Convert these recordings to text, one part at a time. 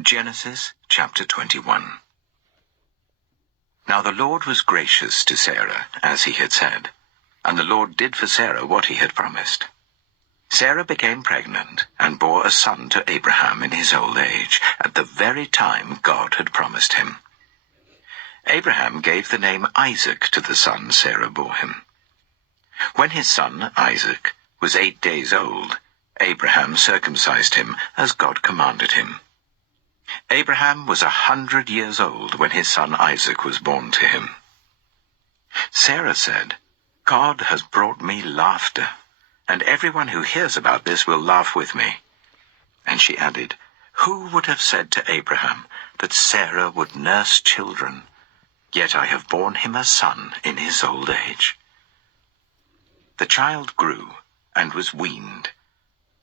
Genesis chapter 21. Now the Lord was gracious to Sarah, as he had said, and the Lord did for Sarah what he had promised. Sarah became pregnant and bore a son to Abraham in his old age, at the very time God had promised him. Abraham gave the name Isaac to the son Sarah bore him. When his son, Isaac, was 8 days old, Abraham circumcised him, as God commanded him. Abraham was 100 years old when his son Isaac was born to him. Sarah said, "God has brought me laughter, and everyone who hears about this will laugh with me." And she added, "Who would have said to Abraham that Sarah would nurse children? Yet I have borne him a son in his old age." The child grew and was weaned.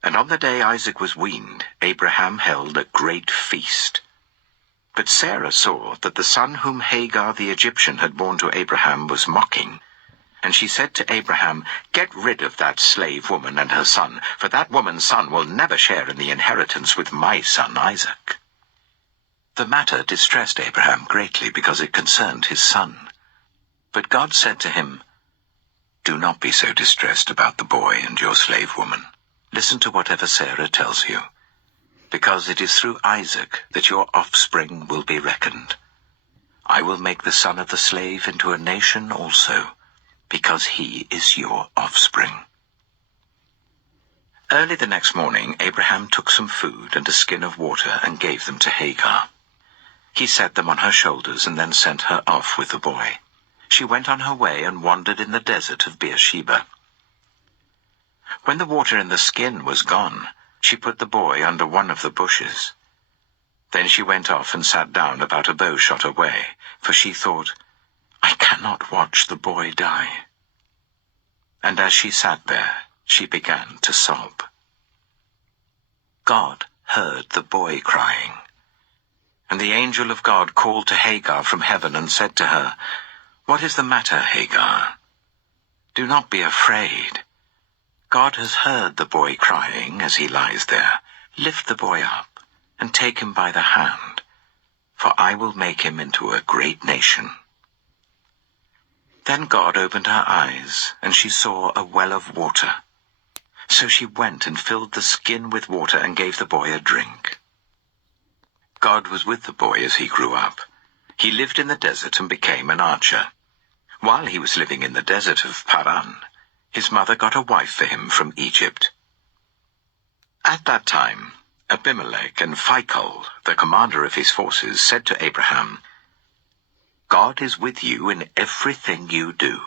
And on the day Isaac was weaned, Abraham held a great feast. But Sarah saw that the son whom Hagar the Egyptian had borne to Abraham was mocking. And she said to Abraham, "Get rid of that slave woman and her son, for that woman's son will never share in the inheritance with my son Isaac." The matter distressed Abraham greatly because it concerned his son. But God said to him, "Do not be so distressed about the boy and your slave woman. Listen to whatever Sarah tells you, because it is through Isaac that your offspring will be reckoned. I will make the son of the slave into a nation also, because he is your offspring." Early the next morning, Abraham took some food and a skin of water and gave them to Hagar. He set them on her shoulders and then sent her off with the boy. She went on her way and wandered in the desert of Beersheba. When the water in the skin was gone, she put the boy under one of the bushes. Then she went off and sat down about a bow shot away, for she thought, "I cannot watch the boy die." And as she sat there, she began to sob. God heard the boy crying. And the angel of God called to Hagar from heaven and said to her, "What is the matter, Hagar? Do not be afraid. God has heard the boy crying as he lies there. Lift the boy up and take him by the hand, for I will make him into a great nation." Then God opened her eyes, and she saw a well of water. So she went and filled the skin with water and gave the boy a drink. God was with the boy as he grew up. He lived in the desert and became an archer. While he was living in the desert of Paran, his mother got a wife for him from Egypt. At that time, Abimelech and Phicol, the commander of his forces, said to Abraham, "God is with you in everything you do.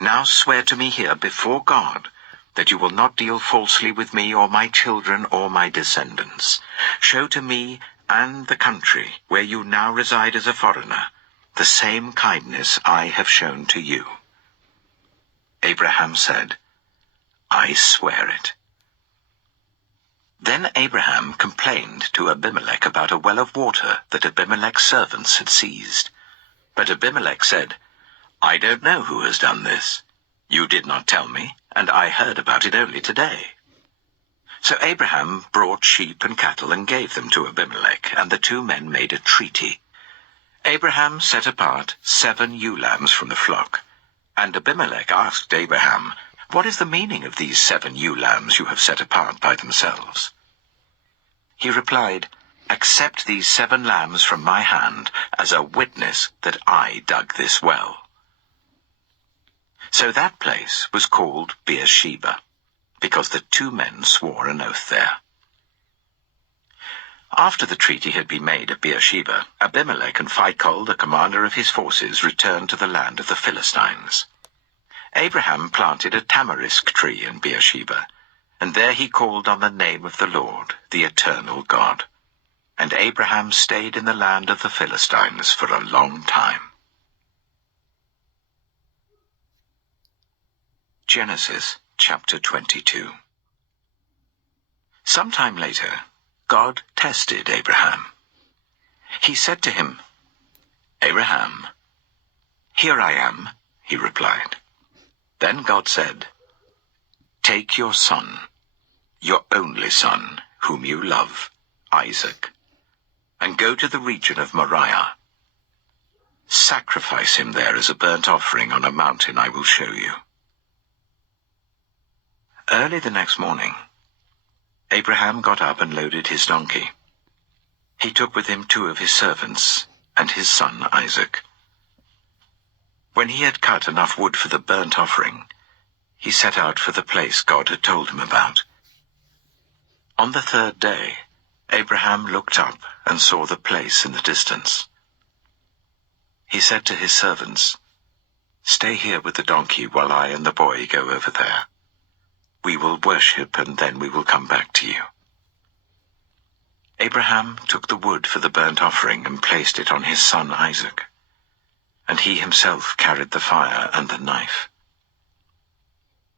Now swear to me here before God that you will not deal falsely with me or my children or my descendants. Show to me and the country where you now reside as a foreigner the same kindness I have shown to you." Abraham said, "I swear it." Then Abraham complained to Abimelech about a well of water that Abimelech's servants had seized. But Abimelech said, "I don't know who has done this. You did not tell me, and I heard about it only today." So Abraham brought sheep and cattle and gave them to Abimelech, and the two men made a treaty. Abraham set apart 7 ewe lambs from the flock. And Abimelech asked Abraham, "What is the meaning of these 7 ewe lambs you have set apart by themselves?" He replied, "Accept these 7 lambs from my hand as a witness that I dug this well." So that place was called Beersheba, because the 2 men swore an oath there. After the treaty had been made at Beersheba, Abimelech and Phicol, the commander of his forces, returned to the land of the Philistines. Abraham planted a tamarisk tree in Beersheba, and there he called on the name of the Lord, the eternal God. And Abraham stayed in the land of the Philistines for a long time. Genesis chapter 22. Sometime later, God tested Abraham. He said to him, "Abraham." "Here I am," he replied. Then God said, "Take your son, your only son, whom you love, Isaac, and go to the region of Moriah. Sacrifice him there as a burnt offering on a mountain I will show you." Early the next morning, Abraham got up and loaded his donkey. He took with him 2 of his servants and his son Isaac. When he had cut enough wood for the burnt offering, he set out for the place God had told him about. On the 3rd day, Abraham looked up and saw the place in the distance. He said to his servants, "Stay here with the donkey while I and the boy go over there. We will worship, and then we will come back to you." Abraham took the wood for the burnt offering and placed it on his son Isaac, and he himself carried the fire and the knife.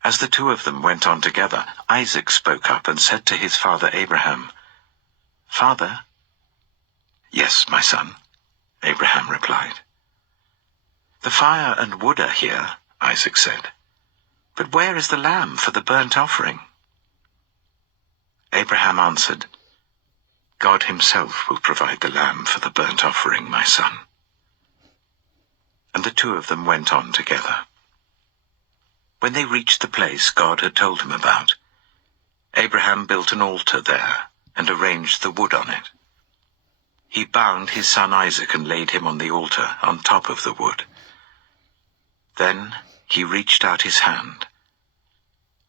As the 2 of them went on together, Isaac spoke up and said to his father Abraham, "Father?" "Yes, my son," Abraham replied. "The fire and wood are here," Isaac said. "But where is the lamb for the burnt offering?" Abraham answered, "God himself will provide the lamb for the burnt offering, my son." And the 2 of them went on together. When they reached the place God had told him about, Abraham built an altar there and arranged the wood on it. He bound his son Isaac and laid him on the altar on top of the wood. Then he reached out his hand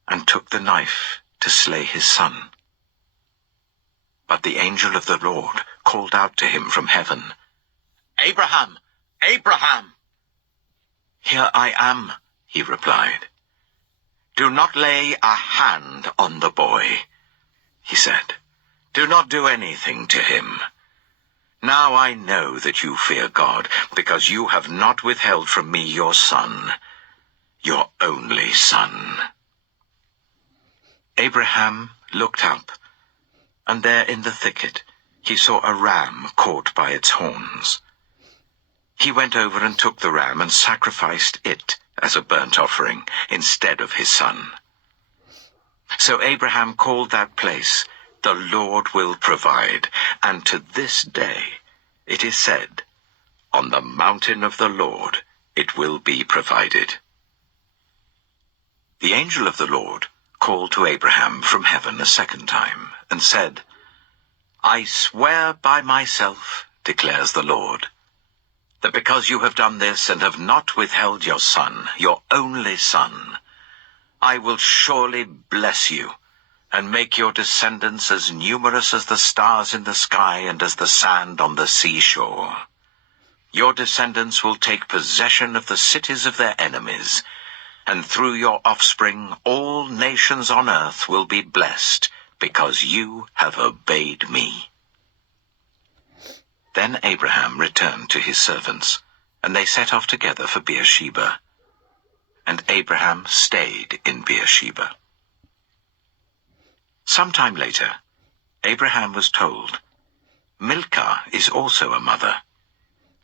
and took the knife to slay his son. But the angel of the Lord called out to him from heaven, "Abraham! Abraham!" "Here I am," he replied. "Do not lay a hand on the boy," he said. "Do not do anything to him. Now I know that you fear God, because you have not withheld from me your son, your only son." Abraham looked up, and there in the thicket he saw a ram caught by its horns. He went over and took the ram and sacrificed it as a burnt offering instead of his son. So Abraham called that place, "The Lord will provide," and to this day it is said, "On the mountain of the Lord it will be provided." The angel of the Lord called to Abraham from heaven a 2nd time and said, "I swear by myself, declares the Lord, that because you have done this and have not withheld your son, your only son, I will surely bless you and make your descendants as numerous as the stars in the sky and as the sand on the seashore. Your descendants will take possession of the cities of their enemies, and through your offspring all nations on earth will be blessed, because you have obeyed me." Then Abraham returned to his servants, and they set off together for Beersheba. And Abraham stayed in Beersheba. Some time later, Abraham was told, "Milcah is also a mother.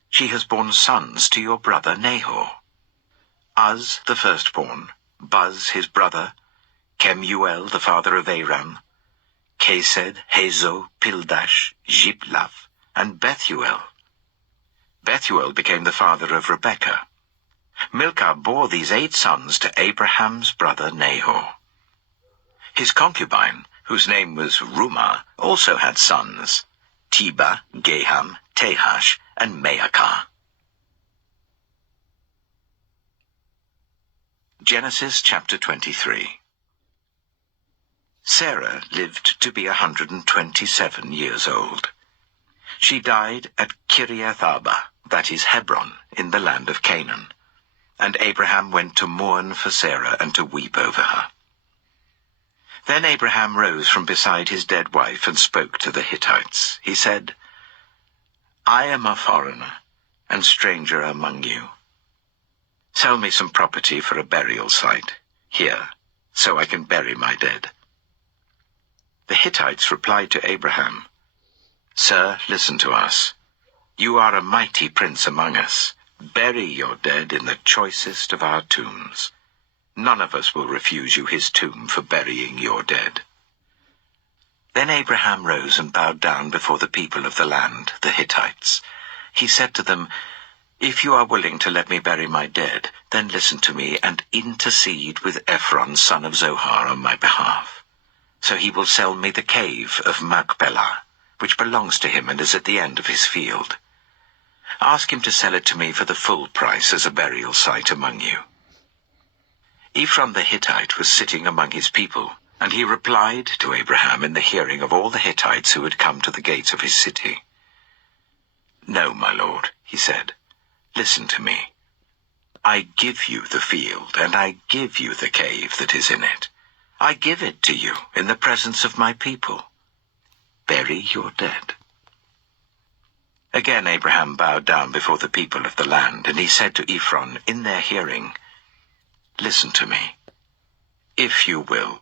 She has borne sons to your brother Nahor. Uz the firstborn, Buz his brother, Kemuel the father of Aram, Kesed, Hazo, Pildash, Jiplaph, and Bethuel. Bethuel became the father of Rebekah. Milcah bore these 8 sons to Abraham's brother Nahor. His concubine, whose name was Rumah, also had sons, Teba, Gaham, Tahash, and Maacah. Genesis chapter 23. Sarah lived to be 127 years old. She died at Kiriath Arba, that is Hebron, in the land of Canaan. And Abraham went to mourn for Sarah and to weep over her. Then Abraham rose from beside his dead wife and spoke to the Hittites. He said, "I am a foreigner and stranger among you. Sell me some property for a burial site here, so I can bury my dead." The Hittites replied to Abraham, "Sir, listen to us. You are a mighty prince among us. Bury your dead in the choicest of our tombs. None of us will refuse you his tomb for burying your dead." Then Abraham rose and bowed down before the people of the land, the Hittites. He said to them, "If you are willing to let me bury my dead, then listen to me and intercede with Ephron, son of Zohar, on my behalf. So he will sell me the cave of Machpelah, which belongs to him and is at the end of his field. Ask him to sell it to me for the full price as a burial site among you." Ephron the Hittite was sitting among his people, and he replied to Abraham in the hearing of all the Hittites who had come to the gates of his city. "No, my lord," he said, "listen to me. I give you the field, and I give you the cave that is in it. I give it to you in the presence of my people. Bury your dead." Again Abraham bowed down before the people of the land, and he said to Ephron in their hearing, "Listen to me. If you will,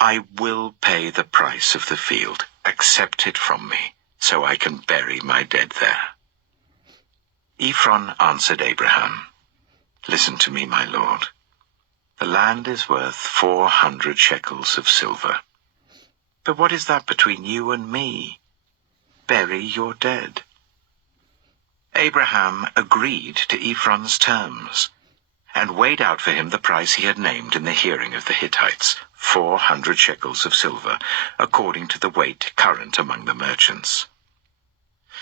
I will pay the price of the field. Accept it from me, so I can bury my dead there." Ephron answered Abraham, "Listen to me, my lord. The land is worth 400 shekels of silver. But what is that between you and me? Bury your dead." Abraham agreed to Ephron's terms, and weighed out for him the price he had named in the hearing of the Hittites, 400 shekels of silver, according to the weight current among the merchants.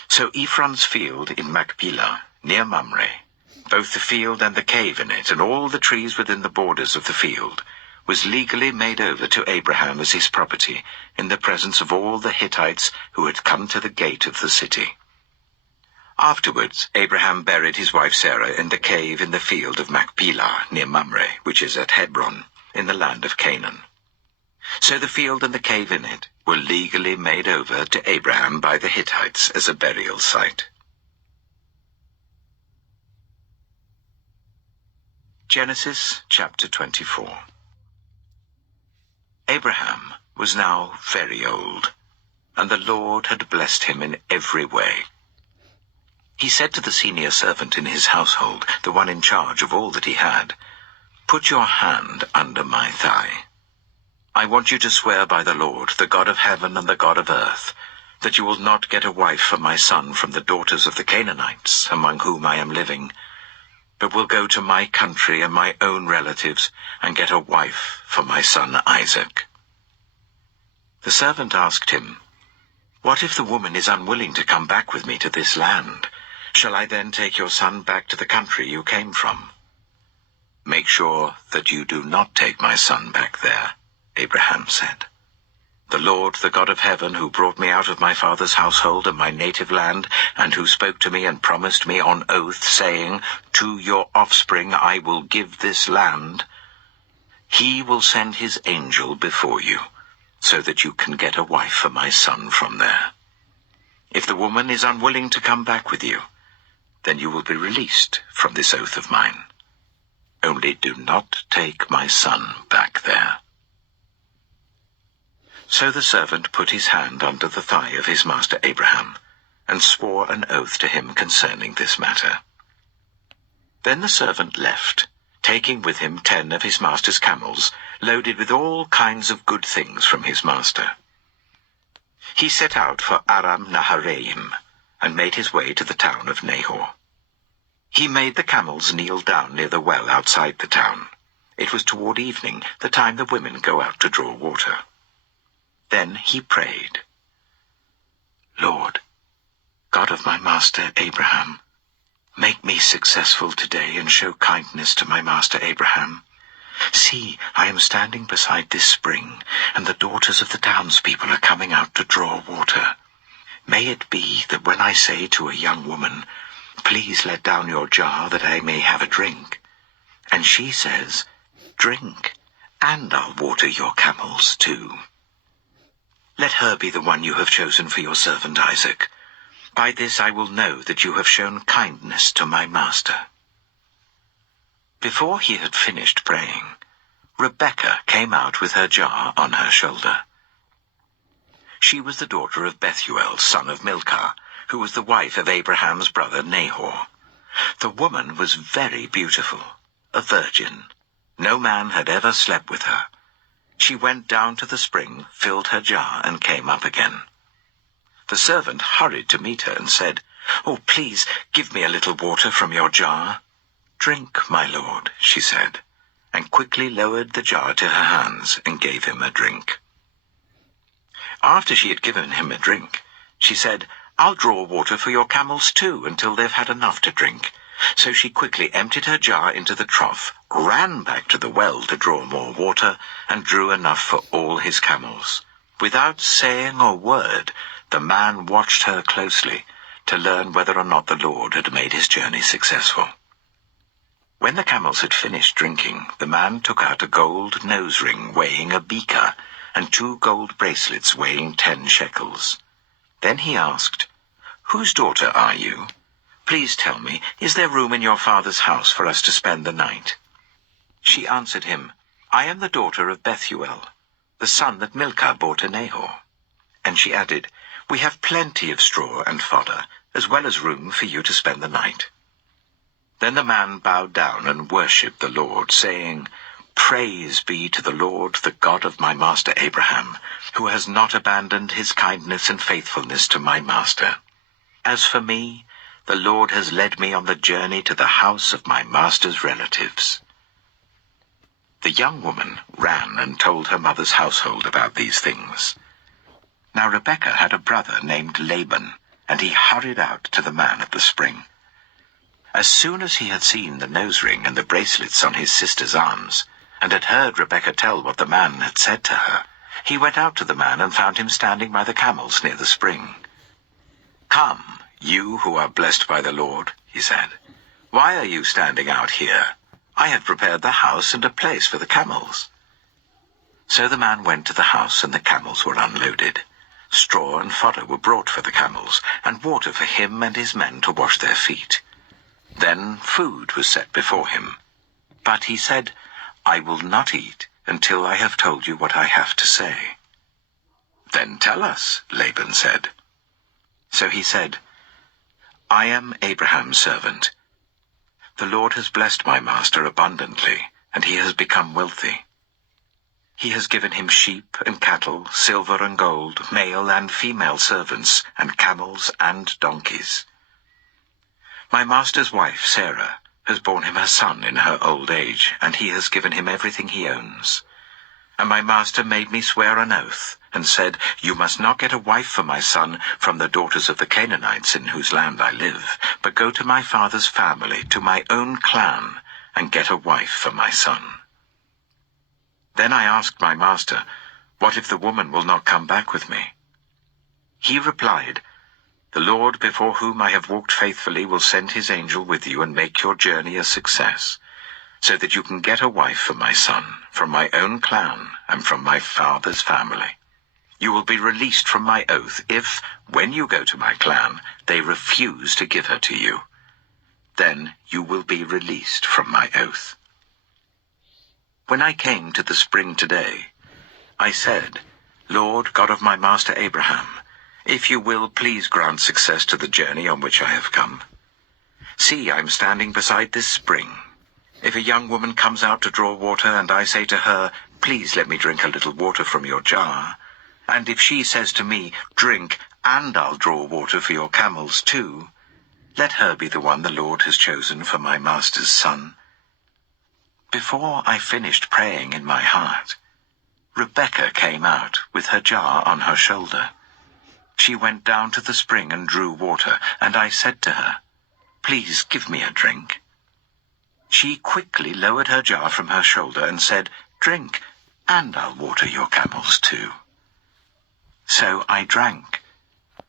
So Ephron's field in Machpelah, near Mamre, both the field and the cave in it, and all the trees within the borders of the field, was legally made over to Abraham as his property, in the presence of all the Hittites who had come to the gate of the city. Afterwards Abraham buried his wife Sarah in the cave in the field of Machpelah, near Mamre, which is at Hebron, in the land of Canaan. So the field and the cave in it were legally made over to Abraham by the Hittites as a burial site. Genesis chapter 24. Abraham was now very old, and the Lord had blessed him in every way. He said to the senior servant in his household, the one in charge of all that he had, "Put your hand under my thigh. I want you to swear by the Lord, the God of heaven and the God of earth, that you will not get a wife for my son from the daughters of the Canaanites, among whom I am living, but will go to my country and my own relatives and get a wife for my son Isaac." The servant asked him, "What if the woman is unwilling to come back with me to this land? Shall I then take your son back to the country you came from?" "Make sure that you do not take my son back there," Abraham said. "The Lord, the God of heaven, who brought me out of my father's household and my native land, and who spoke to me and promised me on oath, saying, 'To your offspring I will give this land,' he will send his angel before you, so that you can get a wife for my son from there. If the woman is unwilling to come back with you, then you will be released from this oath of mine. Only do not take my son back there." So the servant put his hand under the thigh of his master Abraham, and swore an oath to him concerning this matter. Then the servant left, taking with him 10 of his master's camels, loaded with all kinds of good things from his master. He set out for Aram Naharaim, and made his way to the town of Nahor. He made the camels kneel down near the well outside the town. It was toward evening, the time the women go out to draw water. Then he prayed, "Lord, God of my master Abraham, make me successful today and show kindness to my master Abraham. See, I am standing beside this spring, and the daughters of the townspeople are coming out to draw water. May it be that when I say to a young woman, 'Please let down your jar that I may have a drink,' and she says, 'Drink, and I'll water your camels too.' Let her be the one you have chosen for your servant Isaac. By this I will know that you have shown kindness to my master." Before he had finished praying, Rebekah came out with her jar on her shoulder. She was the daughter of Bethuel, son of Milcah, who was the wife of Abraham's brother Nahor. The woman was very beautiful, a virgin. No man had ever slept with her. She went down to the spring, filled her jar, and came up again. The servant hurried to meet her and said, "Oh, please, give me a little water from your jar." "Drink, my lord," she said, and quickly lowered the jar to her hands and gave him a drink. After she had given him a drink, she said, "I'll draw water for your camels too, until they've had enough to drink." So she quickly emptied her jar into the trough, ran back to the well to draw more water, and drew enough for all his camels. Without saying a word, the man watched her closely to learn whether or not the Lord had made his journey successful. When the camels had finished drinking, the man took out a gold nose ring weighing a beaker and 2 gold bracelets weighing 10 shekels. Then he asked, "Whose daughter are you? Please tell me, is there room in your father's house for us to spend the night?" She answered him, "I am the daughter of Bethuel, the son that Milcah bore to Nahor." And she added, "We have plenty of straw and fodder, as well as room for you to spend the night." Then the man bowed down and worshipped the Lord, saying, "Praise be to the Lord, the God of my master Abraham, who has not abandoned his kindness and faithfulness to my master. As for me, the Lord has led me on the journey to the house of my master's relatives." The young woman ran and told her mother's household about these things. Now Rebekah had a brother named Laban, and he hurried out to the man at the spring. As soon as he had seen the nose ring and the bracelets on his sister's arms, and had heard Rebekah tell what the man had said to her, he went out to the man and found him standing by the camels near the spring. "Come, you who are blessed by the Lord," he said. "Why are you standing out here? I have prepared the house and a place for the camels." So the man went to the house, and the camels were unloaded. Straw and fodder were brought for the camels, and water for him and his men to wash their feet. Then food was set before him. But he said, "I will not eat until I have told you what I have to say." "Then tell us," Laban said. So he said, "I am Abraham's servant. The Lord has blessed my master abundantly, and he has become wealthy. He has given him sheep and cattle, silver and gold, male and female servants, and camels and donkeys. My master's wife, Sarah, has borne him a son in her old age, and he has given him everything he owns. And my master made me swear an oath, and said, 'You must not get a wife for my son from the daughters of the Canaanites in whose land I live, but go to my father's family, to my own clan, and get a wife for my son.' Then I asked my master, 'What if the woman will not come back with me?' He replied, 'The Lord before whom I have walked faithfully will send his angel with you and make your journey a success, so that you can get a wife for my son, from my own clan and from my father's family. You will be released from my oath if, when you go to my clan, they refuse to give her to you. Then you will be released from my oath.' When I came to the spring today, I said, 'Lord, God of my master Abraham, if you will, please grant success to the journey on which I have come. See, I am standing beside this spring. If a young woman comes out to draw water, and I say to her, "Please let me drink a little water from your jar," and if she says to me, "Drink, and I'll draw water for your camels too," let her be the one the Lord has chosen for my master's son." Before I finished praying in my heart, Rebekah came out with her jar on her shoulder. She went down to the spring and drew water, and I said to her, "Please give me a drink." She quickly lowered her jar from her shoulder and said, "Drink, and I'll water your camels too." So I drank,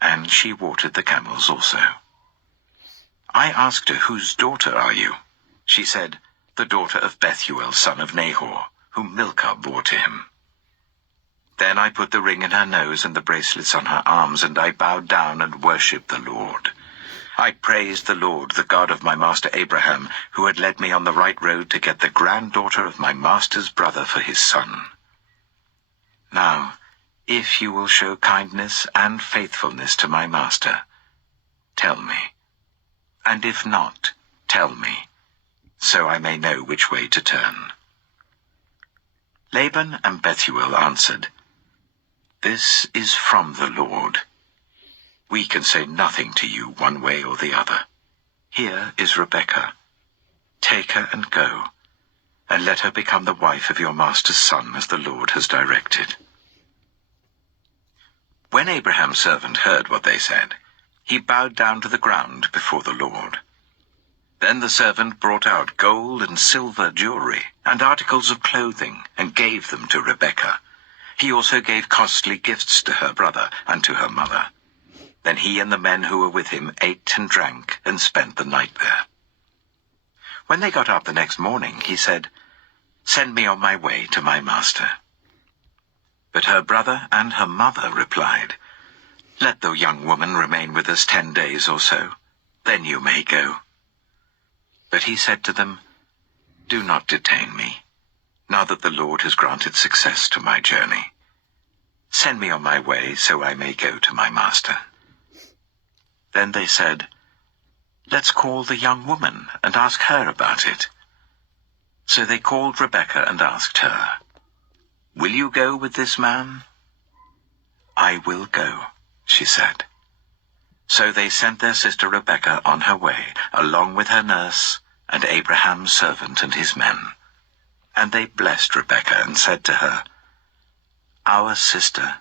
and she watered the camels also. I asked her, "Whose daughter are you?" She said, "The daughter of Bethuel, son of Nahor, whom Milcah bore to him." Then I put the ring in her nose and the bracelets on her arms, and I bowed down and worshipped the Lord. I praised the Lord, the God of my master Abraham, who had led me on the right road to get the granddaughter of my master's brother for his son. Now, if you will show kindness and faithfulness to my master, tell me. And if not, tell me, so I may know which way to turn." Laban and Bethuel answered, "This is from the Lord. We can say nothing to you one way or the other. Here is Rebekah. Take her and go, and let her become the wife of your master's son, as the Lord has directed." When Abraham's servant heard what they said, he bowed down to the ground before the Lord. Then the servant brought out gold and silver jewelry and articles of clothing and gave them to Rebekah. He also gave costly gifts to her brother and to her mother. Then he and the men who were with him ate and drank and spent the night there. When they got up the next morning, he said, "Send me on my way to my master." But her brother and her mother replied, "Let the young woman remain with us 10 days or so, then you may go." But he said to them, "Do not detain me, now that the Lord has granted success to my journey. Send me on my way so I may go to my master." Then they said, "Let's call the young woman and ask her about it." So they called Rebekah and asked her, "Will you go with this man?" "I will go," she said. So they sent their sister Rebekah on her way, along with her nurse and Abraham's servant and his men. And they blessed Rebekah and said to her, "Our sister,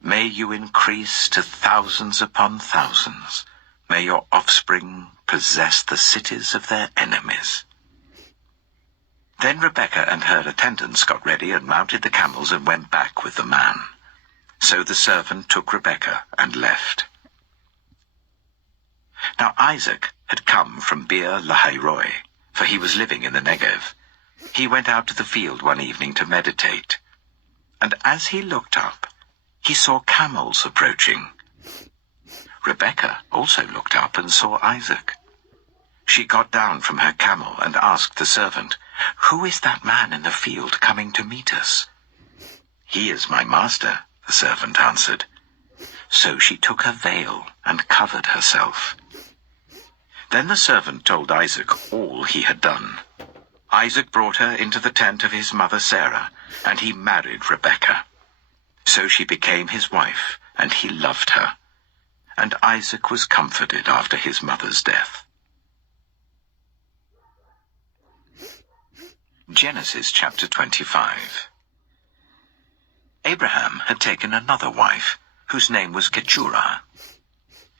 may you increase to thousands upon thousands. May your offspring possess the cities of their enemies." Then Rebekah and her attendants got ready and mounted the camels and went back with the man. So the servant took Rebekah and left. Now Isaac had come from Beer-lahai-roi, for he was living in the Negev. He went out to the field one evening to meditate, and as he looked up, he saw camels approaching. Rebekah also looked up and saw Isaac. She got down from her camel and asked the servant, "Who is that man in the field coming to meet us?" "He is my master," the servant answered. So she took her veil and covered herself. Then the servant told Isaac all he had done. Isaac brought her into the tent of his mother Sarah, and he married Rebekah. So she became his wife, and he loved her. And Isaac was comforted after his mother's death. Genesis chapter 25. Abraham had taken another wife, whose name was Keturah.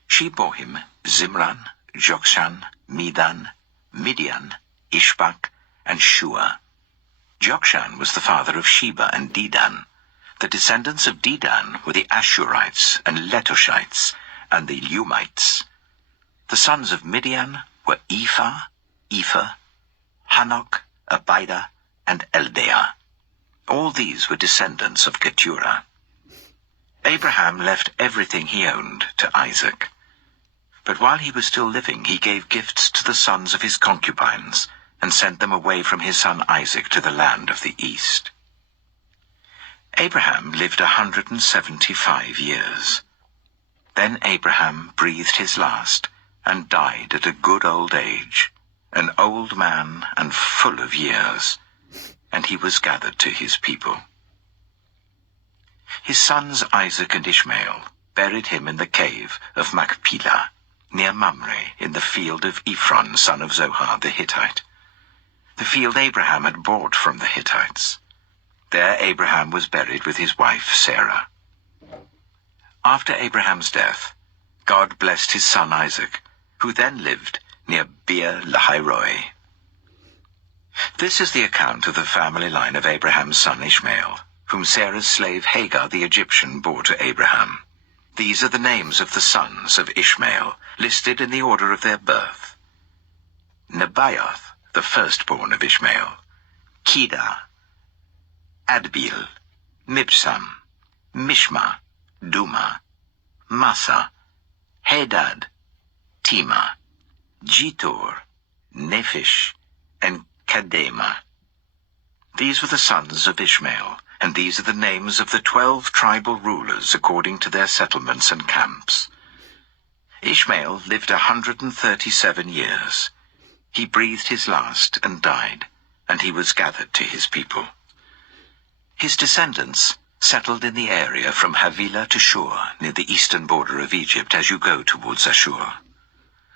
She bore him Zimran, Jokshan, Medan, Midian, Ishbak, and Shua. Jokshan was the father of Sheba and Dedan. The descendants of Dedan were the Ashurites and Letoshites and the Lumites. The sons of Midian were Ephah, Hanok, Abida, and Eldaah. All these were descendants of Keturah. Abraham left everything he owned to Isaac. But while he was still living, he gave gifts to the sons of his concubines and sent them away from his son Isaac to the land of the east. Abraham lived 175 years. Then Abraham breathed his last and died at a good old age, an old man and full of years, and he was gathered to his people. His sons Isaac and Ishmael buried him in the cave of Machpelah, near Mamre, in the field of Ephron, son of Zohar the Hittite, the field Abraham had bought from the Hittites. There Abraham was buried with his wife Sarah. After Abraham's death, God blessed his son Isaac, who then lived near Beer-lahai-roi. This is the account of the family line of Abraham's son Ishmael, whom Sarah's slave Hagar the Egyptian bore to Abraham. These are the names of the sons of Ishmael, listed in the order of their birth. Nebaioth, the firstborn of Ishmael, Kedah, Adbeel, Mibsam, Mishma, Duma, Massa, Hadad, Tema, Jetur, Nephish, and Kedema. These were the sons of Ishmael, and these are the names of the 12 tribal rulers according to their settlements and camps. Ishmael lived 137 years. He breathed his last and died, and he was gathered to his people. His descendants settled in the area from Havilah to Shur, near the eastern border of Egypt as you go towards Ashur.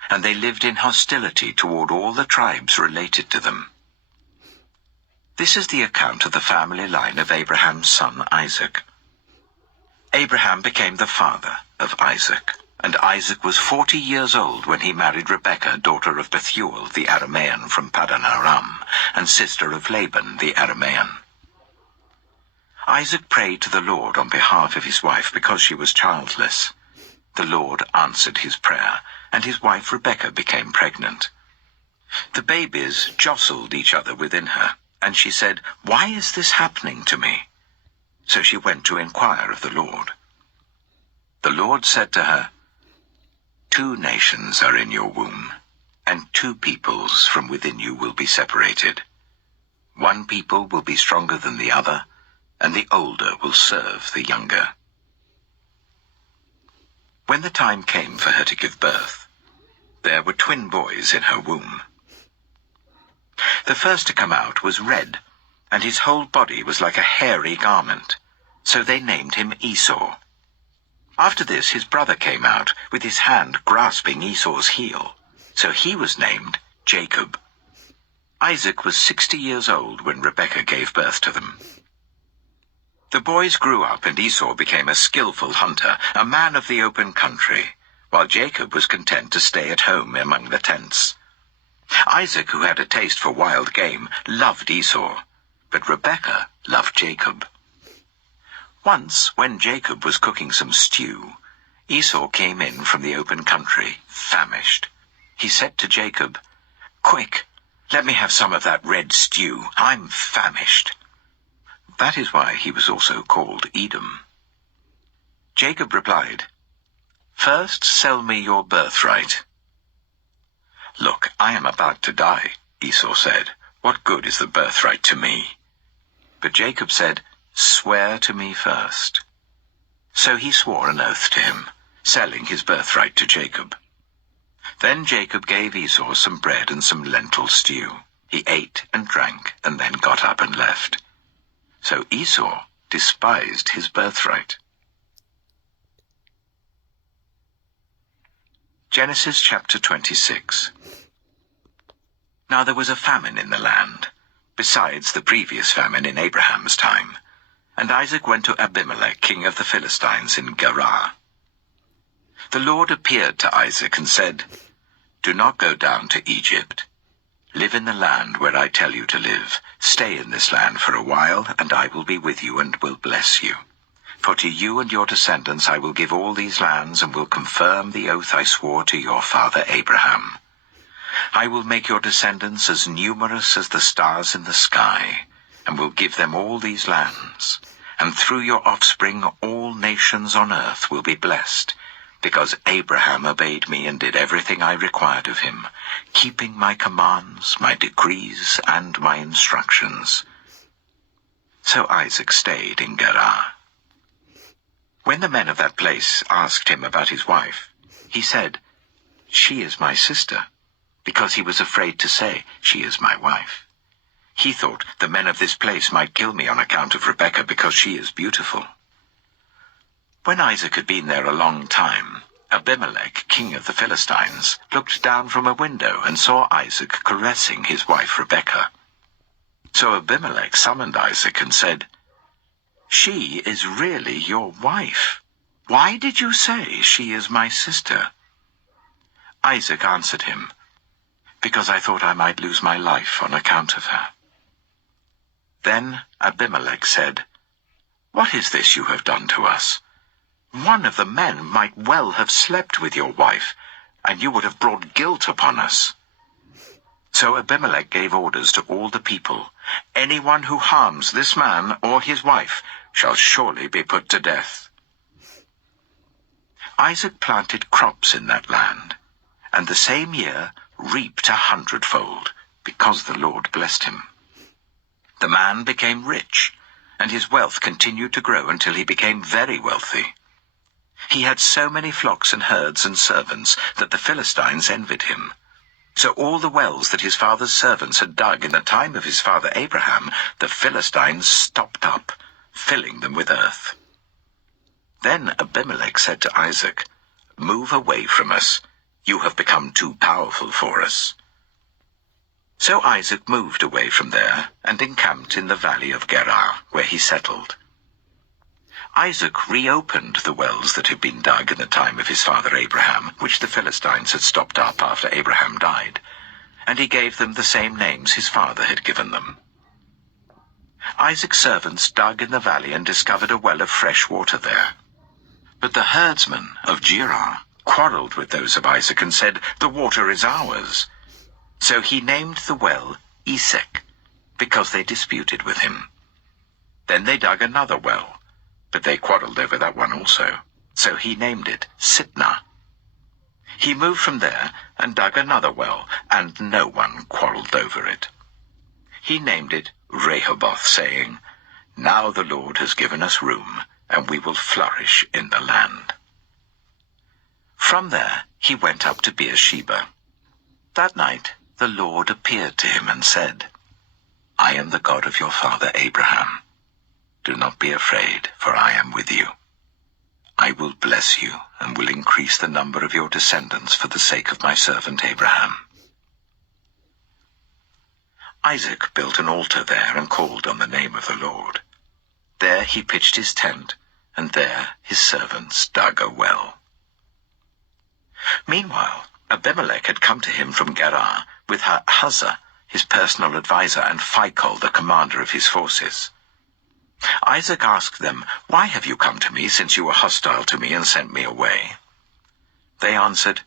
And they lived in hostility toward all the tribes related to them. This is the account of the family line of Abraham's son Isaac. Abraham became the father of Isaac, and Isaac was 40 years old when he married Rebekah, daughter of Bethuel the Aramean from Paddan Aram, and sister of Laban the Aramean. Isaac prayed to the Lord on behalf of his wife because she was childless. The Lord answered his prayer, and his wife Rebekah became pregnant. The babies jostled each other within her, and she said, "Why is this happening to me?" So she went to inquire of the Lord. The Lord said to her, "2 nations are in your womb, and 2 peoples from within you will be separated. 1 people will be stronger than the other, and the older will serve the younger." When the time came for her to give birth, there were twin boys in her womb. The first to come out was red, and his whole body was like a hairy garment, so they named him Esau. After this his brother came out, with his hand grasping Esau's heel, so he was named Jacob. Isaac was 60 years old when Rebekah gave birth to them. The boys grew up, and Esau became a skillful hunter, a man of the open country, while Jacob was content to stay at home among the tents. Isaac, who had a taste for wild game, loved Esau, but Rebekah loved Jacob. Once, when Jacob was cooking some stew, Esau came in from the open country, famished. He said to Jacob, "Quick, let me have some of that red stew. I'm famished." That is why he was also called Edom. Jacob replied, "First sell me your birthright." "Look, I am about to die," Esau said. "What good is the birthright to me?" But Jacob said, "Swear to me first." So he swore an oath to him, selling his birthright to Jacob. Then Jacob gave Esau some bread and some lentil stew. He ate and drank, and then got up and left. So Esau despised his birthright. Genesis chapter 26. Now there was a famine in the land, besides the previous famine in Abraham's time, and Isaac went to Abimelech, king of the Philistines, in Gerar. The Lord appeared to Isaac and said, "Do not go down to Egypt. Live in the land where I tell you to live. Stay in this land for a while, and I will be with you and will bless you. For to you and your descendants I will give all these lands, and will confirm the oath I swore to your father Abraham. I will make your descendants as numerous as the stars in the sky, and will give them all these lands. And through your offspring all nations on earth will be blessed, because Abraham obeyed me and did everything I required of him, keeping my commands, my decrees, and my instructions." So Isaac stayed in Gerar. When the men of that place asked him about his wife, he said, "She is my sister," because he was afraid to say, "She is my wife." He thought, "The men of this place might kill me on account of Rebekah, because she is beautiful." When Isaac had been there a long time, Abimelech, king of the Philistines, looked down from a window and saw Isaac caressing his wife Rebekah. So Abimelech summoned Isaac and said, "She is really your wife. Why did you say, 'She is my sister'?" Isaac answered him, "Because I thought I might lose my life on account of her." Then Abimelech said, "What is this you have done to us? One of the men might well have slept with your wife, and you would have brought guilt upon us." So Abimelech gave orders to all the people, "Anyone who harms this man or his wife shall surely be put to death." Isaac planted crops in that land, and the same year reaped 100-fold, because the Lord blessed him. The man became rich, and his wealth continued to grow until he became very wealthy. He had so many flocks and herds and servants that the Philistines envied him. So all the wells that his father's servants had dug in the time of his father Abraham, the Philistines stopped up, filling them with earth. Then Abimelech said to Isaac, "Move away from us. You have become too powerful for us." So Isaac moved away from there and encamped in the valley of Gerar, where he settled. Isaac reopened the wells that had been dug in the time of his father Abraham, which the Philistines had stopped up after Abraham died, and he gave them the same names his father had given them. Isaac's servants dug in the valley and discovered a well of fresh water there. But the herdsmen of Gerar quarreled with those of Isaac and said, "The water is ours." So he named the well Esek, because they disputed with him. Then they dug another well, but they quarreled over that one also. So he named it Sitnah. He moved from there and dug another well, and no one quarreled over it. He named it Rehoboth, saying, "Now the Lord has given us room, and we will flourish in the land." From there he went up to Beersheba. That night the Lord appeared to him and said, "I am the God of your father Abraham. Do not be afraid, for I am with you. I will bless you and will increase the number of your descendants for the sake of my servant Abraham." Isaac built an altar there and called on the name of the Lord. There he pitched his tent, and there his servants dug a well. Meanwhile, Abimelech had come to him from Gerar with Huzzah, his personal adviser, and Phicol, the commander of his forces. Isaac asked them, "Why have you come to me, since you were hostile to me and sent me away?" They answered,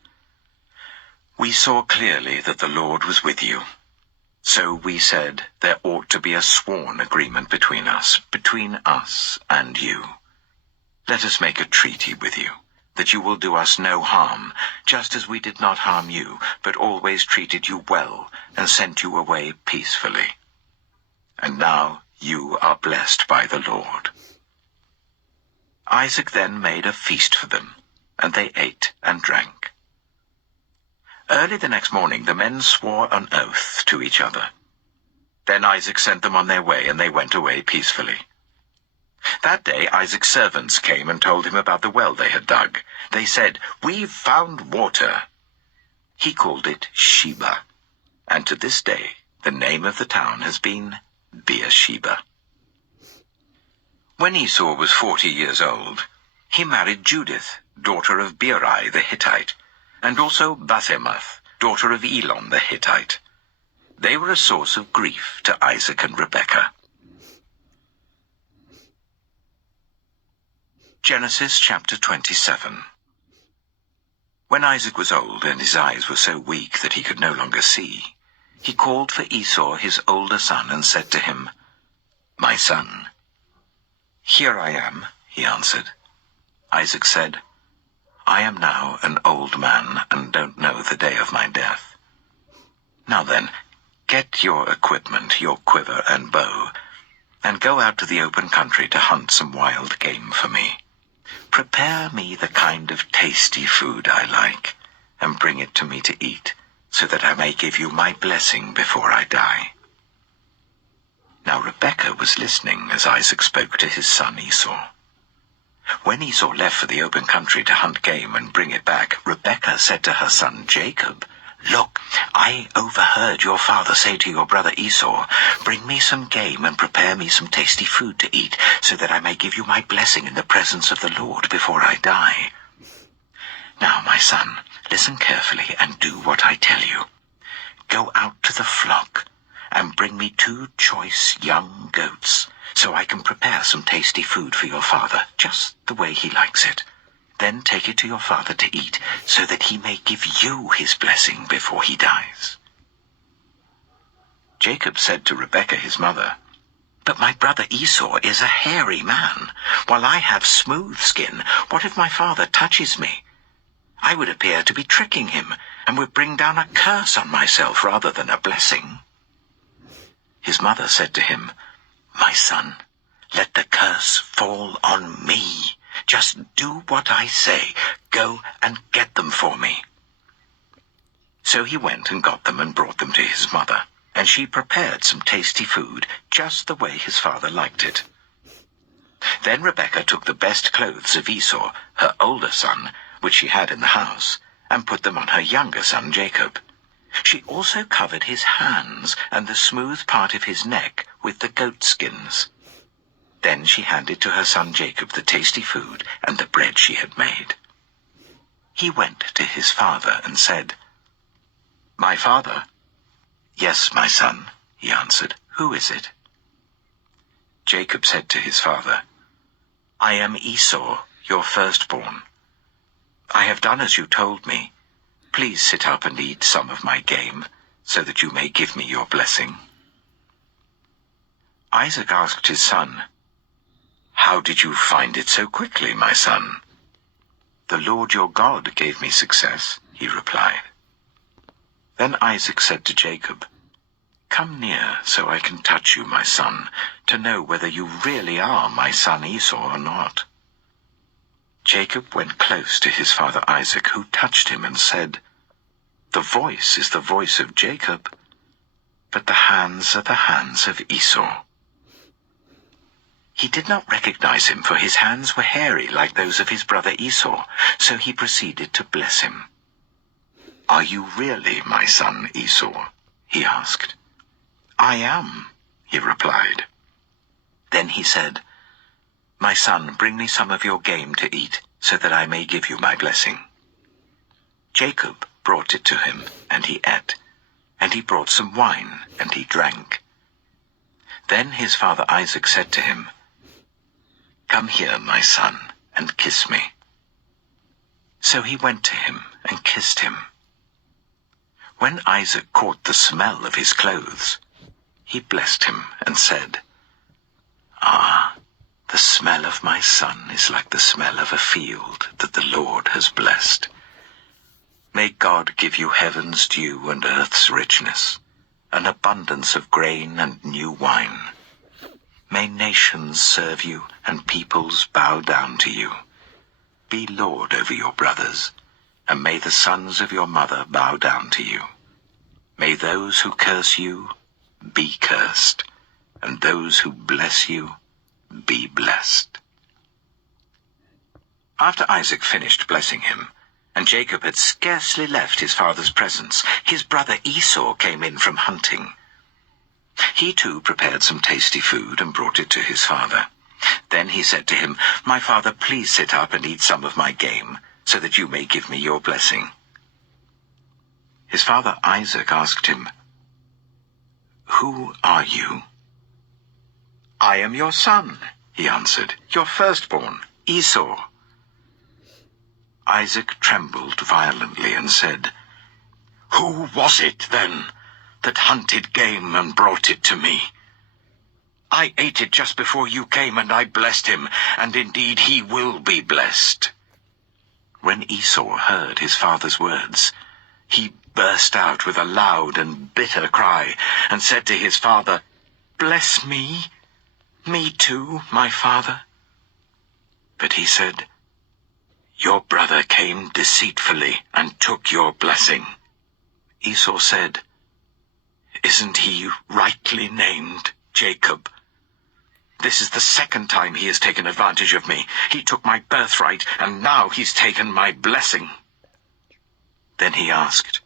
"We saw clearly that the Lord was with you. So we said there ought to be a sworn agreement between us and you. Let us make a treaty with you, that you will do us no harm, just as we did not harm you, but always treated you well and sent you away peacefully. And now you are blessed by the Lord." Isaac then made a feast for them, and they ate and drank. Early the next morning the men swore an oath to each other. Then Isaac sent them on their way, and they went away peacefully. That day Isaac's servants came and told him about the well they had dug. They said, "We've found water." He called it Sheba, and to this day the name of the town has been Beersheba. When Esau was 40 years old, he married Judith, daughter of Beeri the Hittite, and also Basemath, daughter of Elon the Hittite. They were a source of grief to Isaac and Rebekah. Genesis chapter 27. When Isaac was old and his eyes were so weak that he could no longer see, he called for Esau his older son and said to him, "My son." "Here I am," he answered. Isaac said, "I am now an old man and don't know the day of my death. Now then, get your equipment, your quiver and bow, and go out to the open country to hunt some wild game for me. Prepare me the kind of tasty food I like, and bring it to me to eat, so that I may give you my blessing before I die." Now Rebekah was listening as Isaac spoke to his son Esau. When Esau left for the open country to hunt game and bring it back, Rebekah said to her son Jacob, "Look, I overheard your father say to your brother Esau, 'Bring me some game and prepare me some tasty food to eat, so that I may give you my blessing in the presence of the Lord before I die.' Now, my son, listen carefully and do what I tell you. Go out to the flock and bring me 2 choice young goats, so I can prepare some tasty food for your father, just the way he likes it. Then take it to your father to eat, so that he may give you his blessing before he dies." Jacob said to Rebekah his mother, "But my brother Esau is a hairy man, while I have smooth skin. What if my father touches me? I would appear to be tricking him, and would bring down a curse on myself rather than a blessing." His mother said to him, "My son, let the curse fall on me. Just do what I say. Go and get them for me." So he went and got them and brought them to his mother, and she prepared some tasty food, just the way his father liked it. Then Rebekah took the best clothes of Esau, her older son, which she had in the house, and put them on her younger son Jacob. She also covered his hands and the smooth part of his neck with the goat skins. Then she handed to her son Jacob the tasty food and the bread she had made. He went to his father and said, "My father?" "Yes, my son," he answered. "Who is it?" Jacob said to his father, "I am Esau, your firstborn. I have done as you told me. Please sit up and eat some of my game, so that you may give me your blessing." Isaac asked his son, "How did you find it so quickly, my son?" "The Lord your God gave me success," he replied. Then Isaac said to Jacob, "Come near so I can touch you, my son, to know whether you really are my son Esau or not." Jacob went close to his father Isaac, who touched him and said, "The voice is the voice of Jacob, but the hands are the hands of Esau." He did not recognize him, for his hands were hairy like those of his brother Esau, so he proceeded to bless him. "Are you really my son Esau?" he asked. "I am," he replied. Then he said, "My son, bring me some of your game to eat, so that I may give you my blessing." Jacob brought it to him, and he ate, and he brought some wine, and he drank. Then his father Isaac said to him, "Come here, my son, and kiss me." So he went to him and kissed him. When Isaac caught the smell of his clothes, he blessed him and said, "Ah, the smell of my son is like the smell of a field that the Lord has blessed. May God give you heaven's dew and earth's richness, an abundance of grain and new wine. May nations serve you and peoples bow down to you. Be lord over your brothers, and may the sons of your mother bow down to you. May those who curse you be cursed, and those who bless you be blessed." After Isaac finished blessing him, and Jacob had scarcely left his father's presence, his brother Esau came in from hunting. He too prepared some tasty food and brought it to his father. Then he said to him, "My father, please sit up and eat some of my game, so that you may give me your blessing." His father Isaac asked him, "Who are you?" "I am your son," he answered, "your firstborn, Esau." Isaac trembled violently and said, "Who was it, then, that hunted game and brought it to me? I ate it just before you came, and I blessed him, and indeed he will be blessed." When Esau heard his father's words, he burst out with a loud and bitter cry, and said to his father, "Bless me, me too, my father." But he said, "Your brother came deceitfully and took your blessing." Esau said, "Isn't he rightly named Jacob? This is the second time he has taken advantage of me. He took my birthright, and now he's taken my blessing." Then he asked,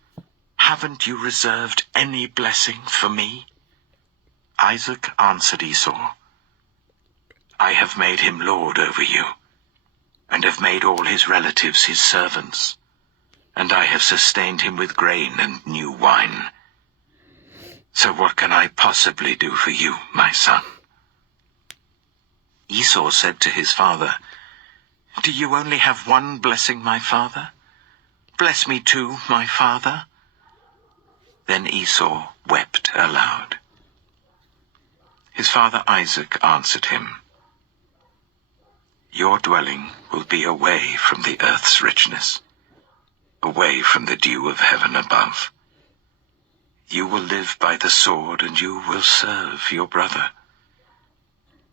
"Haven't you reserved any blessing for me?" Isaac answered Esau, "I have made him lord over you, and have made all his relatives his servants, and I have sustained him with grain and new wine. So what can I possibly do for you, my son?" Esau said to his father, "Do you only have one blessing, my father? Bless me too, my father." Then Esau wept aloud. His father Isaac answered him, "Your dwelling will be away from the earth's richness, away from the dew of heaven above. You will live by the sword, and you will serve your brother.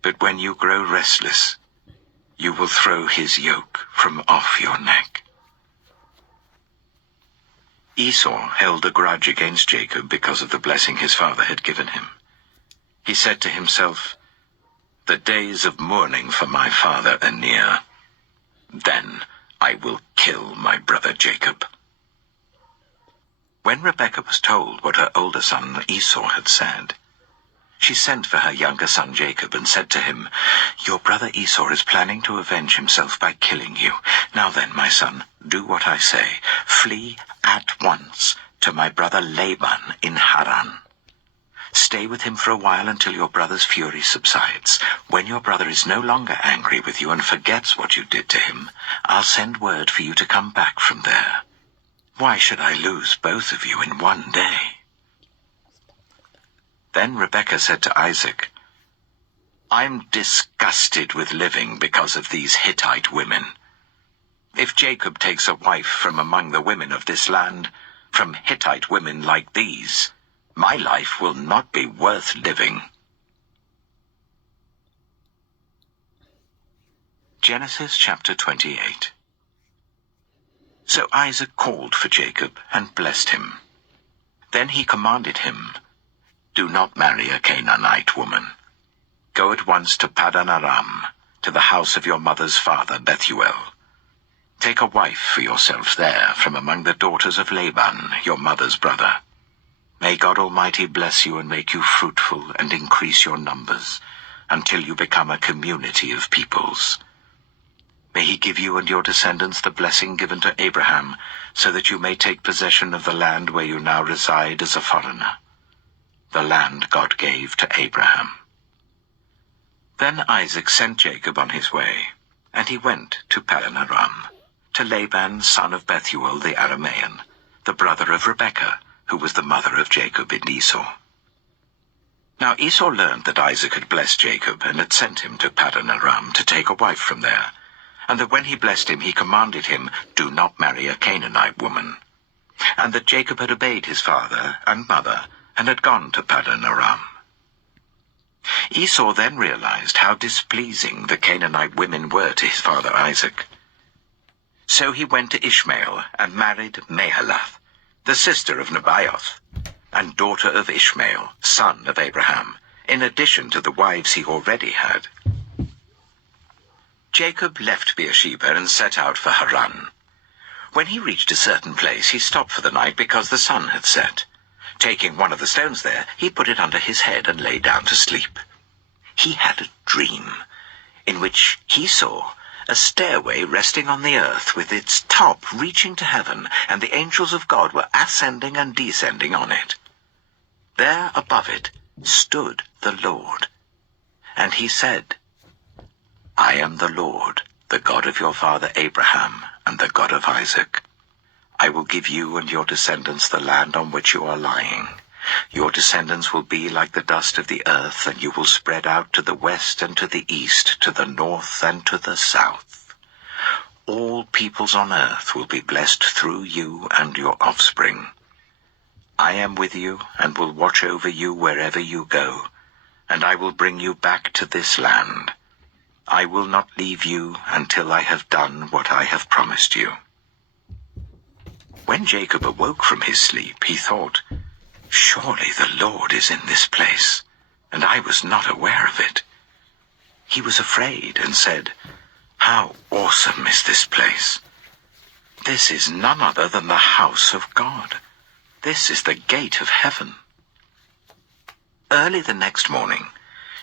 But when you grow restless, you will throw his yoke from off your neck." Esau held a grudge against Jacob because of the blessing his father had given him. He said to himself, The days of mourning for my father are near. Then I will kill my brother Jacob." When Rebekah was told what her older son Esau had said, she sent for her younger son Jacob and said to him, "Your brother Esau is planning to avenge himself by killing you. Now then, my son, do what I say. Flee at once to my brother Laban in Haran. Stay with him for a while until your brother's fury subsides. When your brother is no longer angry with you and forgets what you did to him, I'll send word for you to come back from there. Why should I lose both of you in one day?" Then Rebekah said to Isaac, "I'm disgusted with living because of these Hittite women. If Jacob takes a wife from among the women of this land, from Hittite women like these, my life will not be worth living." Genesis chapter 28. So Isaac called for Jacob and blessed him. Then he commanded him, "Do not marry a Canaanite woman. Go at once to Paddan Aram, to the house of your mother's father Bethuel. Take a wife for yourself there from among the daughters of Laban, your mother's brother. May God Almighty bless you and make you fruitful and increase your numbers, until you become a community of peoples. May he give you and your descendants the blessing given to Abraham, so that you may take possession of the land where you now reside as a foreigner, the land God gave to Abraham." Then Isaac sent Jacob on his way, and he went to Paddan Aram, to Laban son of Bethuel the Aramean, the brother of Rebekah, who was the mother of Jacob and Esau. Now Esau learned that Isaac had blessed Jacob and had sent him to Paddan Aram to take a wife from there, and that when he blessed him he commanded him, "Do not marry a Canaanite woman," and that Jacob had obeyed his father and mother and had gone to Paddan Aram. Esau then realized how displeasing the Canaanite women were to his father Isaac. So he went to Ishmael and married Mahalath, the sister of Nebaioth, and daughter of Ishmael, son of Abraham, in addition to the wives he already had. Jacob left Beersheba and set out for Haran. When he reached a certain place, he stopped for the night because the sun had set. Taking one of the stones there, he put it under his head and lay down to sleep. He had a dream, in which he saw a stairway resting on the earth with its top reaching to heaven, and the angels of God were ascending and descending on it. There above it stood the Lord, and he said, "I am the Lord, the God of your father Abraham and the God of Isaac. I will give you and your descendants the land on which you are lying. Your descendants will be like the dust of the earth, and you will spread out to the west and to the east, to the north and to the south. All peoples on earth will be blessed through you and your offspring. I am with you and will watch over you wherever you go, and I will bring you back to this land. I will not leave you until I have done what I have promised you." When Jacob awoke from his sleep, he thought, "Surely the Lord is in this place, and I was not aware of it." He was afraid and said, "How awesome is this place! This is none other than the house of God. This is the gate of heaven." Early the next morning,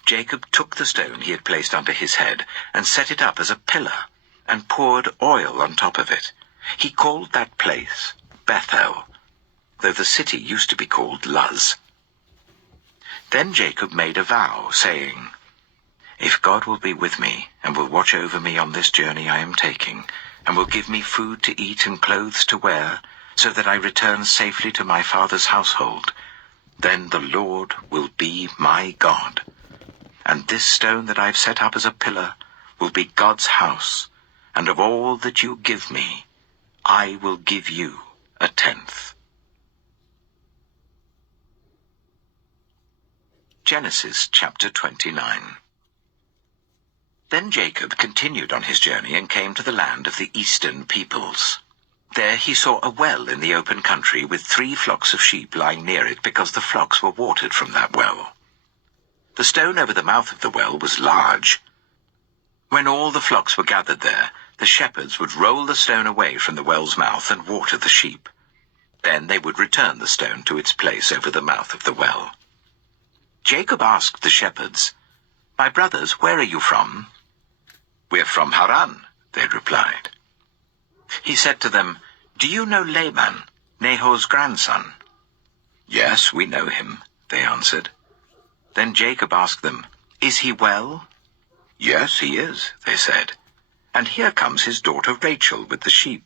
Jacob took the stone he had placed under his head and set it up as a pillar and poured oil on top of it. He called that place Bethel, though the city used to be called Luz. Then Jacob made a vow, saying, "If God will be with me and will watch over me on this journey I am taking, and will give me food to eat and clothes to wear, so that I return safely to my father's household, then the Lord will be my God. And this stone that I have set up as a pillar will be God's house, and of all that you give me, I will give you a tenth." Genesis chapter 29. Then Jacob continued on his journey and came to the land of the eastern peoples. There he saw a well in the open country with 3 flocks of sheep lying near it, because the flocks were watered from that well. The stone over the mouth of the well was large. When all the flocks were gathered there, the shepherds would roll the stone away from the well's mouth and water the sheep. Then they would return the stone to its place over the mouth of the well. Jacob asked the shepherds, "My brothers, where are you from?" "We're from Haran," they replied. He said to them, "Do you know Laban, Nahor's grandson?" "Yes, we know him," they answered. Then Jacob asked them, "Is he well?" "Yes, he is," they said. "And here comes his daughter Rachel with the sheep."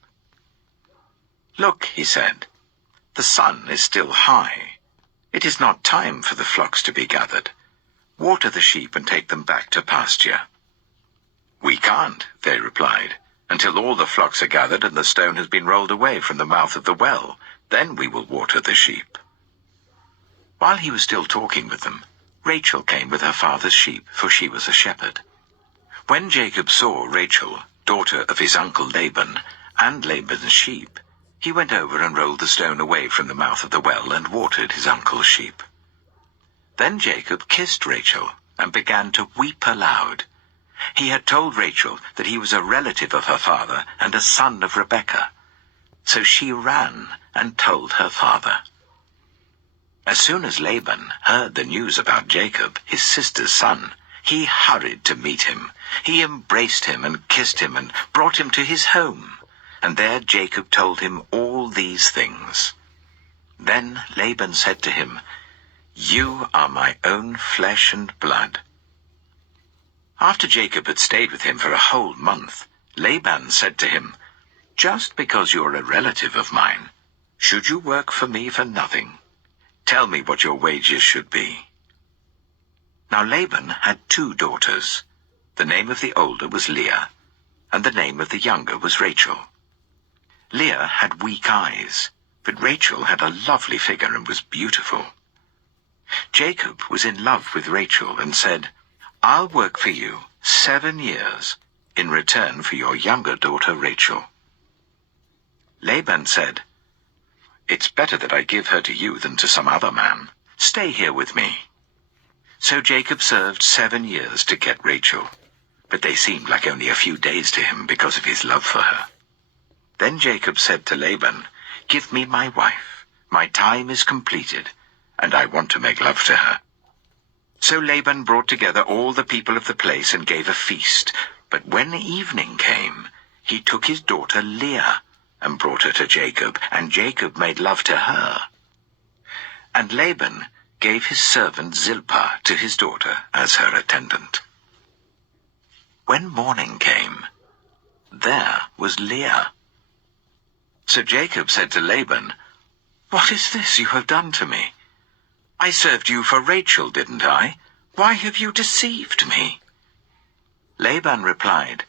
"Look," he said, "the sun is still high. It is not time for the flocks to be gathered. Water the sheep and take them back to pasture." "We can't," they replied, "until all the flocks are gathered and the stone has been rolled away from the mouth of the well. Then we will water the sheep." While he was still talking with them, Rachel came with her father's sheep, for she was a shepherd. When Jacob saw Rachel, daughter of his uncle Laban, and Laban's sheep, he went over and rolled the stone away from the mouth of the well and watered his uncle's sheep. Then Jacob kissed Rachel and began to weep aloud. He had told Rachel that he was a relative of her father and a son of Rebekah. So she ran and told her father. As soon as Laban heard the news about Jacob, his sister's son, he hurried to meet him. He embraced him and kissed him and brought him to his home. And there Jacob told him all these things. Then Laban said to him, "You are my own flesh and blood." After Jacob had stayed with him for a whole month, Laban said to him, "Just because you're a relative of mine, should you work for me for nothing? Tell me what your wages should be." Now Laban had 2 daughters. The name of the older was Leah, and the name of the younger was Rachel. Leah had weak eyes, but Rachel had a lovely figure and was beautiful. Jacob was in love with Rachel and said, "I'll work for you 7 years in return for your younger daughter Rachel." Laban said, "It's better that I give her to you than to some other man. Stay here with me." So Jacob served 7 years to get Rachel, but they seemed like only a few days to him because of his love for her. Then Jacob said to Laban, "Give me my wife. My time is completed, and I want to make love to her." So Laban brought together all the people of the place and gave a feast. But when evening came, he took his daughter Leah and brought her to Jacob, and Jacob made love to her. And Laban gave his servant Zilpah to his daughter as her attendant. When morning came, there was Leah. So Jacob said to Laban, "What is this you have done to me? I served you for Rachel, didn't I? Why have you deceived me?" Laban replied,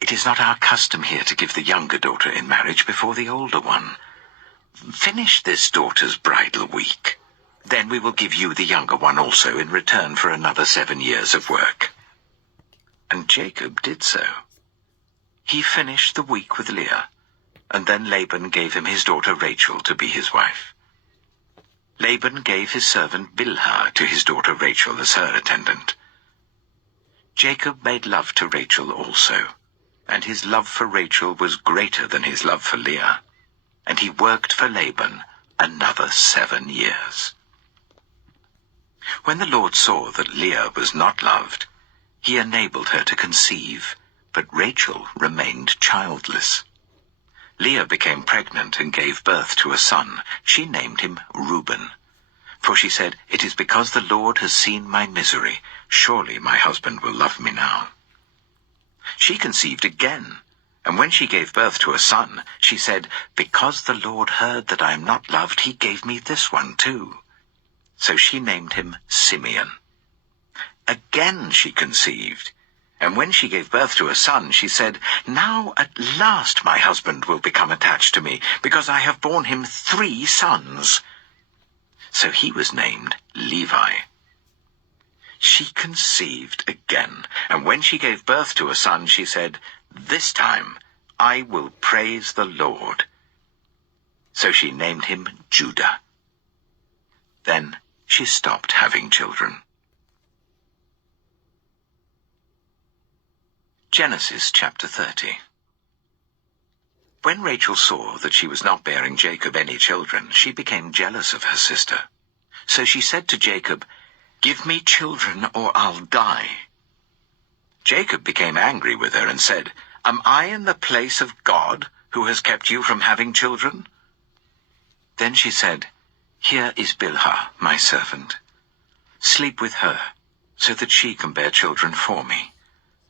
"It is not our custom here to give the younger daughter in marriage before the older one. Finish this daughter's bridal week. Then we will give you the younger one also in return for another 7 years of work." And Jacob did so. He finished the week with Leah, and then Laban gave him his daughter Rachel to be his wife. Laban gave his servant Bilhah to his daughter Rachel as her attendant. Jacob made love to Rachel also, and his love for Rachel was greater than his love for Leah, and he worked for Laban another 7 years. When the Lord saw that Leah was not loved, he enabled her to conceive, but Rachel remained childless. Leah became pregnant and gave birth to a son. She named him Reuben, for she said, "It is because the Lord has seen my misery. Surely my husband will love me now." She conceived again, and when she gave birth to a son, she said, "Because the Lord heard that I am not loved, he gave me this one too." So she named him Simeon. Again she conceived, and when she gave birth to a son, she said, "Now at last my husband will become attached to me, because I have borne him 3 sons. So he was named Levi. She conceived again, and when she gave birth to a son, she said, "This time I will praise the Lord." So she named him Judah. Then she stopped having children. Genesis chapter 30. When Rachel saw that she was not bearing Jacob any children, she became jealous of her sister. So she said to Jacob, "Give me children or I'll die." Jacob became angry with her and said, "Am I in the place of God, who has kept you from having children?" Then she said, "Here is Bilhah, my servant. Sleep with her, so that she can bear children for me,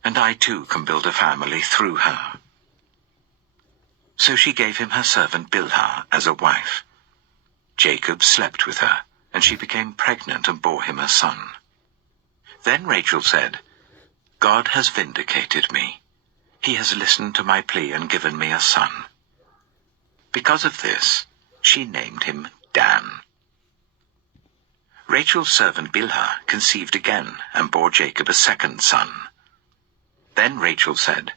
and I too can build a family through her." So she gave him her servant Bilhah as a wife. Jacob slept with her, and she became pregnant and bore him a son. Then Rachel said, "God has vindicated me. He has listened to my plea and given me a son." Because of this, she named him Dan. Rachel's servant Bilhah conceived again and bore Jacob a second son. Then Rachel said,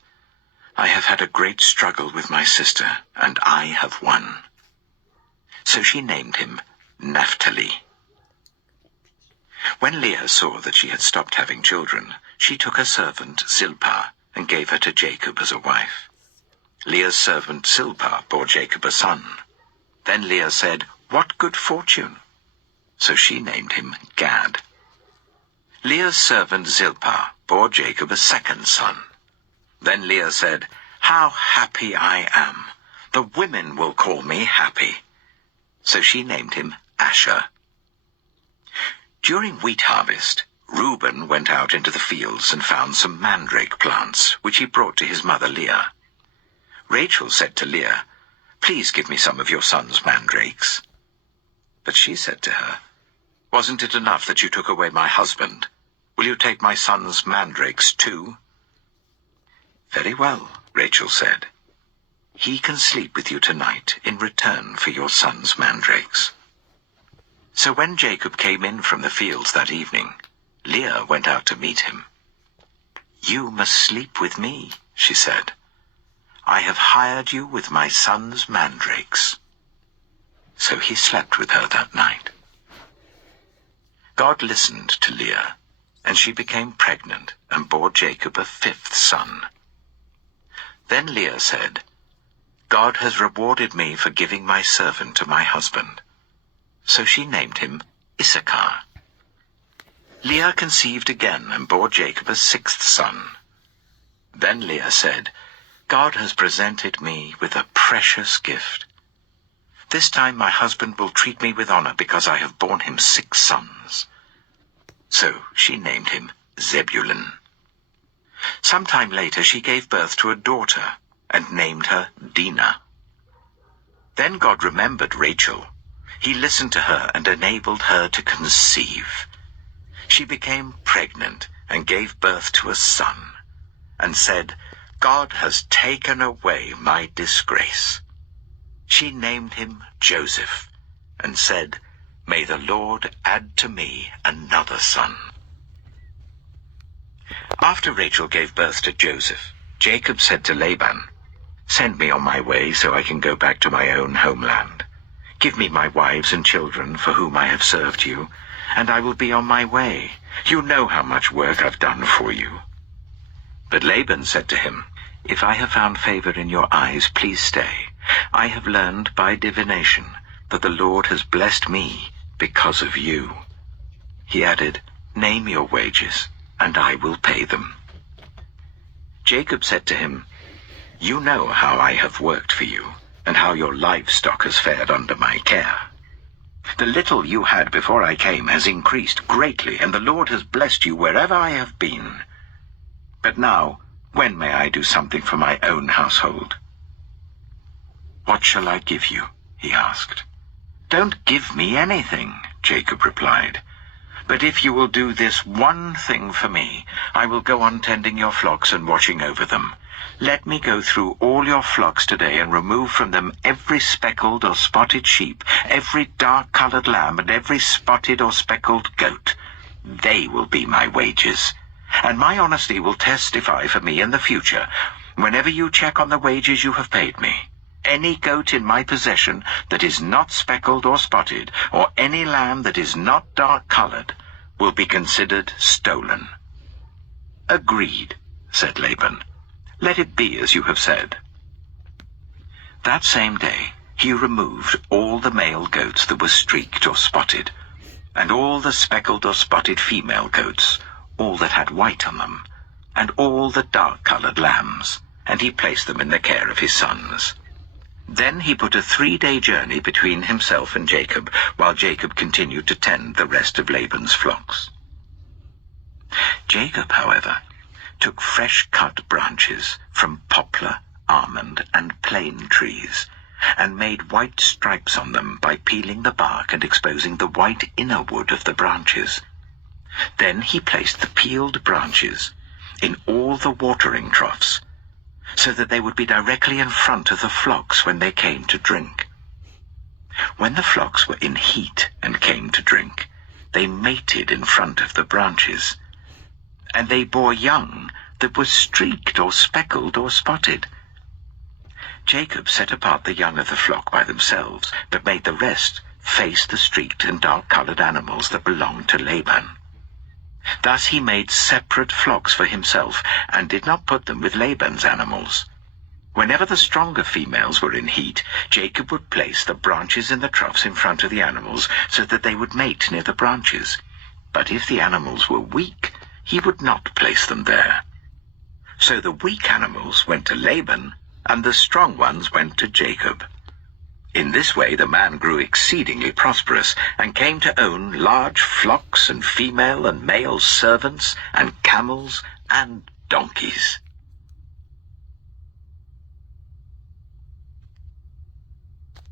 "I have had a great struggle with my sister, and I have won." So she named him Naphtali. When Leah saw that she had stopped having children, she took her servant Zilpah and gave her to Jacob as a wife. Leah's servant Zilpah bore Jacob a son. Then Leah said, "What good fortune!" So she named him Gad. Leah's servant Zilpah bore Jacob a second son. Then Leah said, "How happy I am! The women will call me happy." So she named him Asher. During wheat harvest, Reuben went out into the fields and found some mandrake plants, which he brought to his mother Leah. Rachel said to Leah, "Please give me some of your son's mandrakes." But she said to her, "Wasn't it enough that you took away my husband? Will you take my son's mandrakes too?" "Very well," Rachel said. "He can sleep with you tonight in return for your son's mandrakes." So when Jacob came in from the fields that evening, Leah went out to meet him. "You must sleep with me," she said. "I have hired you with my son's mandrakes." So he slept with her that night. God listened to Leah, and she became pregnant and bore Jacob a fifth son. Then Leah said, "God has rewarded me for giving my servant to my husband." So she named him Issachar. Leah conceived again and bore Jacob a sixth son. Then Leah said, "God has presented me with a precious gift. This time my husband will treat me with honor because I have borne him 6 sons." So she named him Zebulun. Some time later she gave birth to a daughter and named her Dinah. Then God remembered Rachel. He listened to her and enabled her to conceive. She became pregnant and gave birth to a son, and said, "God has taken away my disgrace." She named him Joseph, and said, "May the Lord add to me another son." After Rachel gave birth to Joseph, Jacob said to Laban, "Send me on my way so I can go back to my own homeland. Give me my wives and children for whom I have served you, and I will be on my way. You know how much work I've done for you." But Laban said to him, "If I have found favor in your eyes, please stay. I have learned by divination that the Lord has blessed me because of you." He added, "Name your wages, and I will pay them." Jacob said to him, "You know how I have worked for you, and how your livestock has fared under my care. The little you had before I came has increased greatly, and the Lord has blessed you wherever I have been. But now, when may I do something for my own household?" "What shall I give you?" he asked. "Don't give me anything," Jacob replied. "But if you will do this one thing for me, I will go on tending your flocks and watching over them. Let me go through all your flocks today and remove from them every speckled or spotted sheep, every dark-colored lamb, and every spotted or speckled goat. They will be my wages, and my honesty will testify for me in the future, whenever you check on the wages you have paid me. Any goat in my possession that is not speckled or spotted, or any lamb that is not dark-colored, will be considered stolen." "Agreed," said Laban. Let it be as you have said." That same day he removed all the male goats that were streaked or spotted, and all the speckled or spotted female goats, all that had white on them, and all the dark-coloured lambs, and he placed them in the care of his sons. Then he put a 3-day journey between himself and Jacob, while Jacob continued to tend the rest of Laban's flocks. Jacob, however, took fresh-cut branches from poplar, almond, and plane trees, and made white stripes on them by peeling the bark and exposing the white inner wood of the branches. Then he placed the peeled branches in all the watering troughs, so that they would be directly in front of the flocks when they came to drink. When the flocks were in heat and came to drink, they mated in front of the branches, and they bore young that were streaked or speckled or spotted. Jacob set apart the young of the flock by themselves, but made the rest face the streaked and dark-coloured animals that belonged to Laban. Thus he made separate flocks for himself, and did not put them with Laban's animals. Whenever the stronger females were in heat, Jacob would place the branches in the troughs in front of the animals, so that they would mate near the branches. But if the animals were weak, he would not place them there. So the weak animals went to Laban, and the strong ones went to Jacob. In this way the man grew exceedingly prosperous, and came to own large flocks and female and male servants, and camels and donkeys.